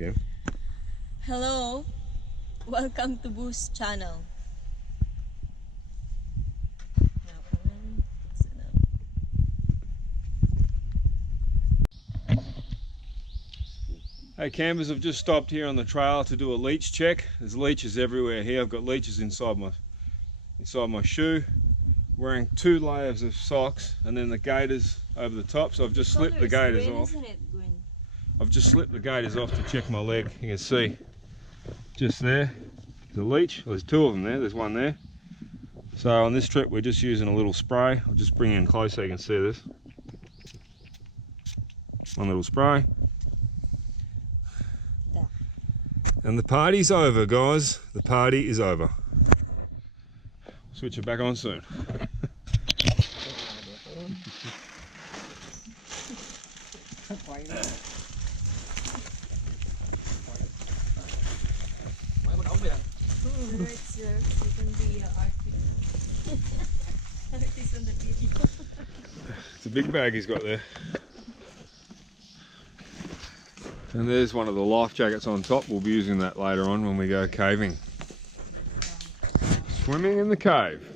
Yeah. Hello, welcome to Boo's channel. Hey campers, I've just stopped here on the trail to do a leech check. There's leeches everywhere here. I've got leeches inside my shoe. Wearing 2 layers of socks and then the gaiters over the top. So I've just slipped the gaiters off. Isn't it green? I've just slipped the gaiters off to check my leg. You can see just there, there's a leech. Well, there's 2 of them there. There's one there. So on this trip we're just using a little spray. I'll just bring in close so you can see this. One little spray. And the party's over, guys. The party is over. Switch it back on soon. You can be an artist. Artist on the video. It's a big bag he's got there. And there's one of the life jackets on top. We'll be using that later on when we go caving. Swimming in the cave.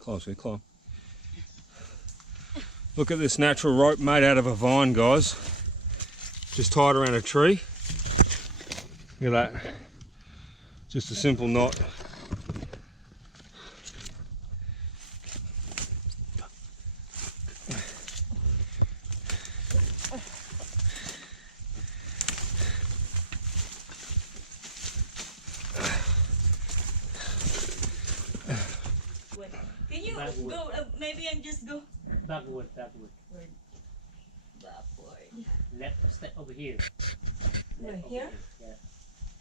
Close, climb. Look at this natural rope made out of a vine, guys. Just tied around a tree. Look at that. Just a simple knot. Can you go? Maybe I'm just go Backward. backward. Left step over here. Right Left over here? Yeah.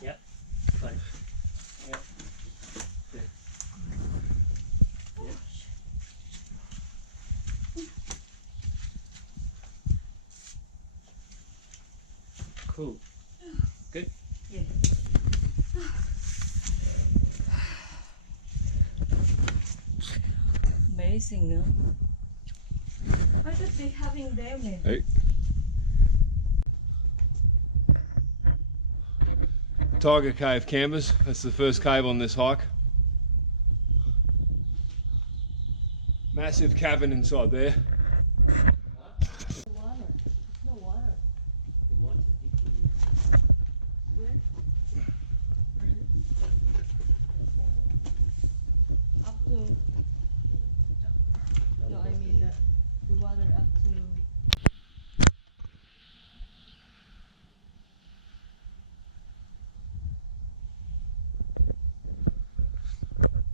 Yep. Sorry. Yep. Good. Cool. Good. Yeah. Amazing, no? I thought they having them here. Hey. Tiger Cave campers. That's the first cave on this hike. Massive cavern inside there. Water. No water. The water deep. Where? Up to. No, I mean the water up to.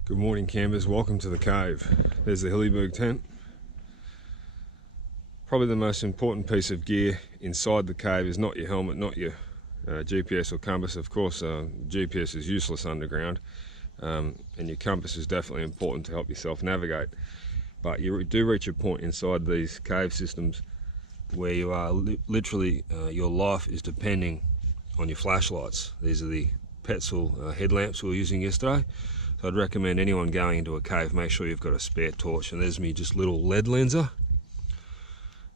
Good morning campers, welcome to the cave. There's the Hillyberg tent. Probably the most important piece of gear inside the cave is not your helmet, not your GPS or compass. Of course, GPS is useless underground, and your compass is definitely important to help yourself navigate. But you do reach a point inside these cave systems where you are literally, your life is depending on your flashlights. These are the Petzl headlamps we were using yesterday. So I'd recommend anyone going into a cave, make sure you've got a spare torch. And there's me just little lead lenser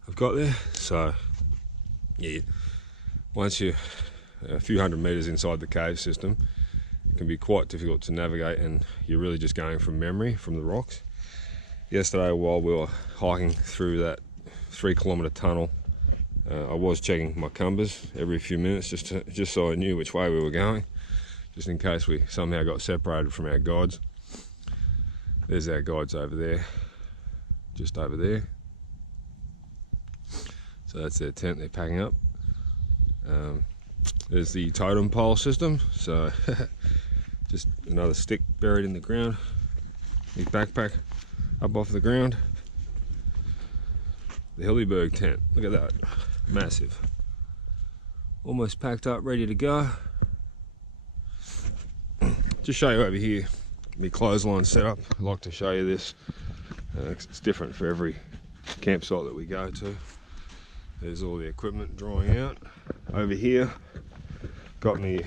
I've got there. So yeah, once you're a few hundred meters inside the cave system, it can be quite difficult to navigate, and you're really just going from memory from the rocks. Yesterday, while we were hiking through that 3-kilometre tunnel, I was checking my compass every few minutes just so I knew which way we were going, just in case we somehow got separated from our guides. There's our guides over there, just over there. So that's their tent they're packing up. There's the totem pole system, so just another stick buried in the ground. His backpack up off the ground. The Hillyberg tent, look at that, massive. Almost packed up, ready to go. Just show you over here, my clothesline setup. I like to show you this. It's different for every campsite that we go to. There's all the equipment drying out. Over here, got me,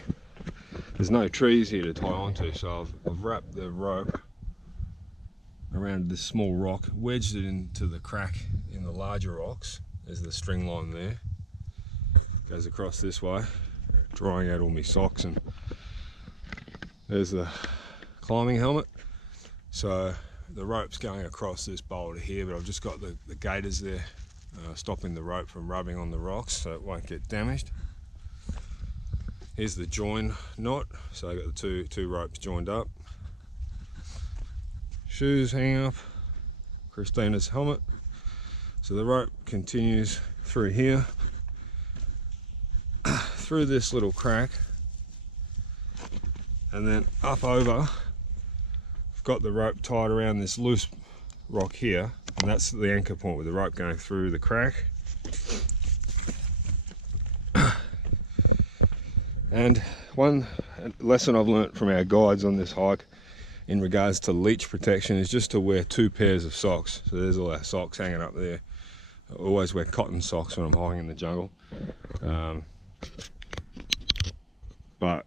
there's no trees here to tie onto, so I've wrapped the rope around this small rock, wedged it into the crack in the larger rocks. There's the string line there. Goes across this way, drying out all my socks, and there's the climbing helmet. So the rope's going across this boulder here, but I've just got the gaiters there, stopping the rope from rubbing on the rocks so it won't get damaged. Here's the join knot, so I got the two ropes joined up. Shoes hanging up, Christina's helmet. So the rope continues through here, through this little crack, and then up over. I've got the rope tied around this loose rock here, and that's the anchor point with the rope going through the crack. And one lesson I've learnt from our guides on this hike in regards to leech protection is just to wear 2 pairs of socks. So there's all our socks hanging up there. I always wear cotton socks when I'm hiking in the jungle. But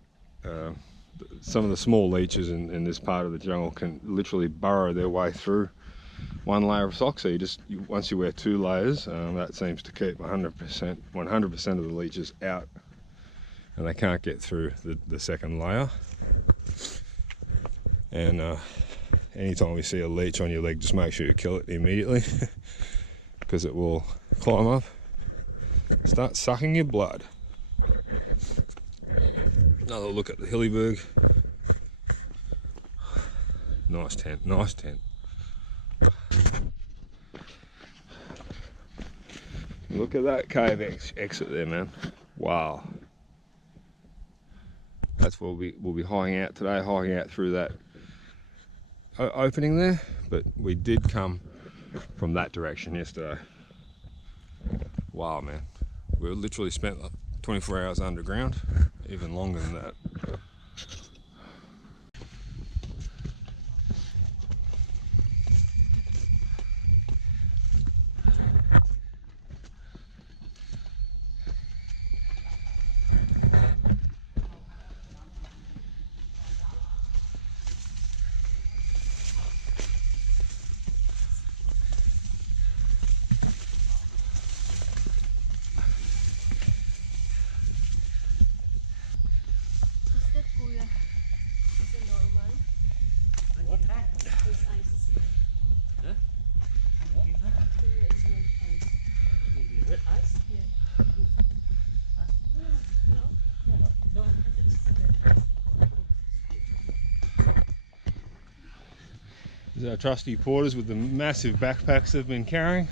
some of the small leeches in this part of the jungle can literally burrow their way through 1 layer of socks. So once you wear 2 layers, that seems to keep 100% of the leeches out, and they can't get through the second layer. And anytime you see a leech on your leg, just make sure you kill it immediately because it will climb up, start sucking your blood. Another look at the Hillyberg. Nice tent, nice tent. Look at that cave exit there, man. Wow. That's where we'll be hiking out today, hiking out through that opening there, but we did come from that direction yesterday. Wow, man. We literally spent 24 hours underground, even longer than that. Our trusty porters with the massive backpacks they've been carrying.